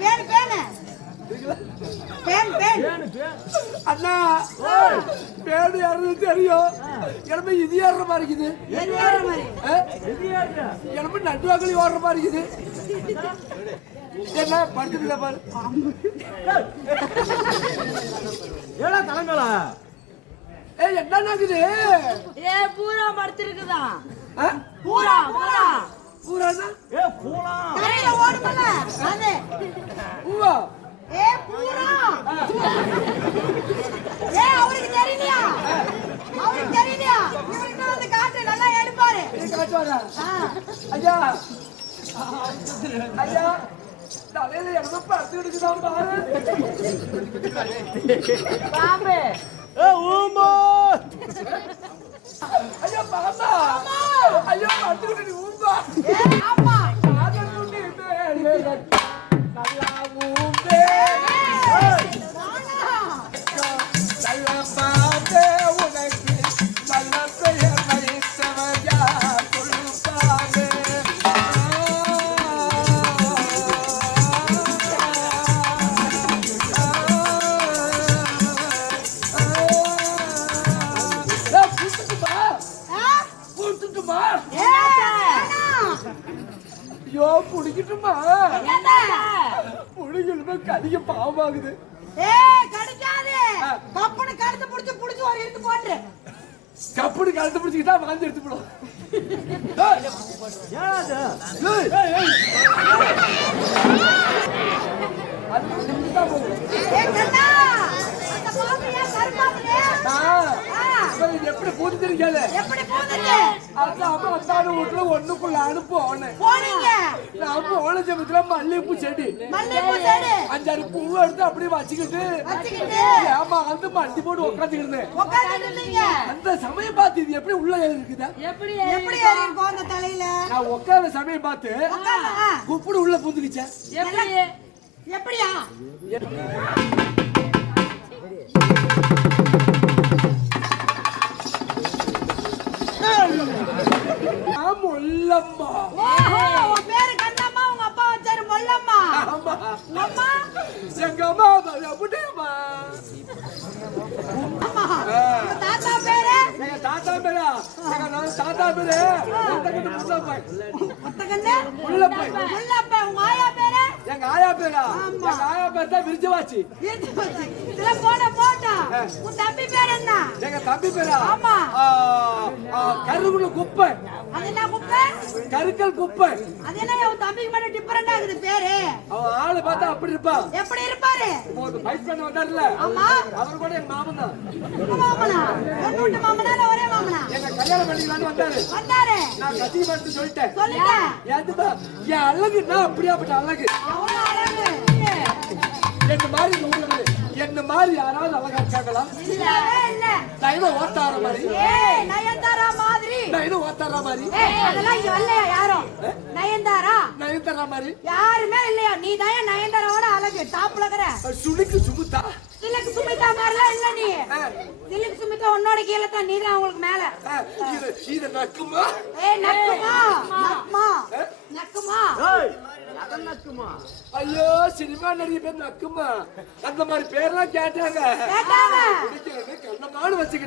Pan pan pan pan அண்ணா pad யாருன்னு தெரியும். எனக்கு இது ஏறுற மாதிரி இருக்குது. எனக்கு நண்டு வாக்கலி ஓடுற மாதிரி இருக்குது. என்ன படுத்துக்கல பாரு. ஏடா தலைங்களா? ஏய் என்ன ஆகுது? பூரா படுத்துருக்குதா? பூரா பூரா பூரானா? பூரா தரையில ஓடுமல அது. பூவா? பூரா. அவருக்கு தெரியலையா? அவருக்கு தெரியலையா? இவருக்கு வந்து காட்டு நல்லா எடுப்பாரு. காட்டுவாரா? ஐயா ஐயா தலையில என்ன படுத்து எடுக்குதான் பாரு. பாம்பு. ஊம்போ. ஐயா பாப்பா. ஐயா படுத்து ஊம்பா. ஆமா. நல்லா ஊம்பே. நல்ல பாம்பே உனக்கு நல்ல பெயர் வைத்தவர் யார் சொல்லுப்பாங்க. ஐயோ புடிக்கட்டுமா? புடிக்கணுமா? கடிக்க பாவமாகுது. கப்புனு கழுத்து புடிச்சு புடிச்சு ஒரு இழுத்து போட்டு. கப்புனு கழுத்து புடிச்சுக்கிட்டா வாந்தி எடுத்து போடும். எப்படி போட்டு கேளு. எப்படி போகுது? அம்மா அத்தாடு வீட்டுல ஒண்ணுக்குள்ள அனுப்புவோம். போனீங்க. நான் போன சமயத்துல மல்லிகைப்பூ செடி 5-6 பூவை எடுத்து அப்படியே வச்சுக்கிட்டு ஏமா வந்து மண்டி போட்டு உட்காந்துக்கிட்டு அந்த சமயம் பார்த்து இது எப்படி உள்ள இருக்குதா? எப்படி எப்படி ஏறி இருக்கும் அந்த தலையில? நான் உட்கார்ந்த சமயம் பார்த்து குப்புடு உள்ள பூந்துக்கிச்சேன். எப்படி எப்படியா? முள்ளம்மா. உன் பேரு கண்ணம்மா, உங்க அப்பா வச்சாரு முள்ளம்மா. ஆமா. அம்மா எங்க அம்மா அப்படியேம்மா. அம்மா உங்க தாத்தா பேரு? எங்க தாத்தா பேரா? எங்க தாத்தா பேரு முள்ளப்பை. முள்ளப்பை. முள்ளப்பை. உங்க ஆயா பேரு? எங்க ஆயா பேரா? எங்க ஆயா பேர் தான் விரிச்சவாச்சி. இதுல போட்டா. உன் தம்பி பேர் என்ன? எங்க தம்பி பேரா? ஆமா. கருகுல குப்பை. அது என்ன குப்பை? கருக்கல் குப்பை. அது என்ன உன் தம்பிக்கு மட்டும் டிஃபரெண்டா இருக்குது பேரு? அவன் ஆளு பார்த்தா அப்படி இருப்பான். எப்படி இருப்பாரு? ஒரு பைக் பண்ண வந்தாருல. ஆமா. அவர் கூட எங்க மாமன் தான். மாமனா? என்னோட மாமனா இல்ல ஒரே மாமனா? எங்க கல்யாணம் பண்ணிக்கலாம்னு வந்தாரு. நான் கட்டி பண்ணி சொல்லிட்டேன். ஏதுமா என் அழகு நான் அப்படியாப்பட்ட அழகு. அவ்வளவு அழகு. என்ன மாதிரி யாராவது அழகா இருக்காங்களா? இல்ல. நயன ஓட்டார மாதிரி. நயன்தாரா மாதிரி. நயன ஓட்டார மாதிரி. அதெல்லாம் இங்க வரலையா யாரும்? நயன்தாரா மாதிரி யாருமே இல்லையா? நீ தான் நயன்தாராவோட அழகு டாப்ல இருக்கற. சுனிக்கு சுமுத்தா. திலக்கு சுமிதா மாதிரிலாம் இல்ல நீ. திலக்கு சுமிதா உன்னோட கீழே தான், நீ தான் அவங்களுக்கு மேல. இது நக்குமா? நக்குமா? நக்குமா? ஐயோ சினிமா நிறைய பேர் நக்குமா அந்த மாதிரி பேர்லாம் கேட்டாங்க. கேட்டாங்க. கண்ணமானு வச்சுக்கிட்டு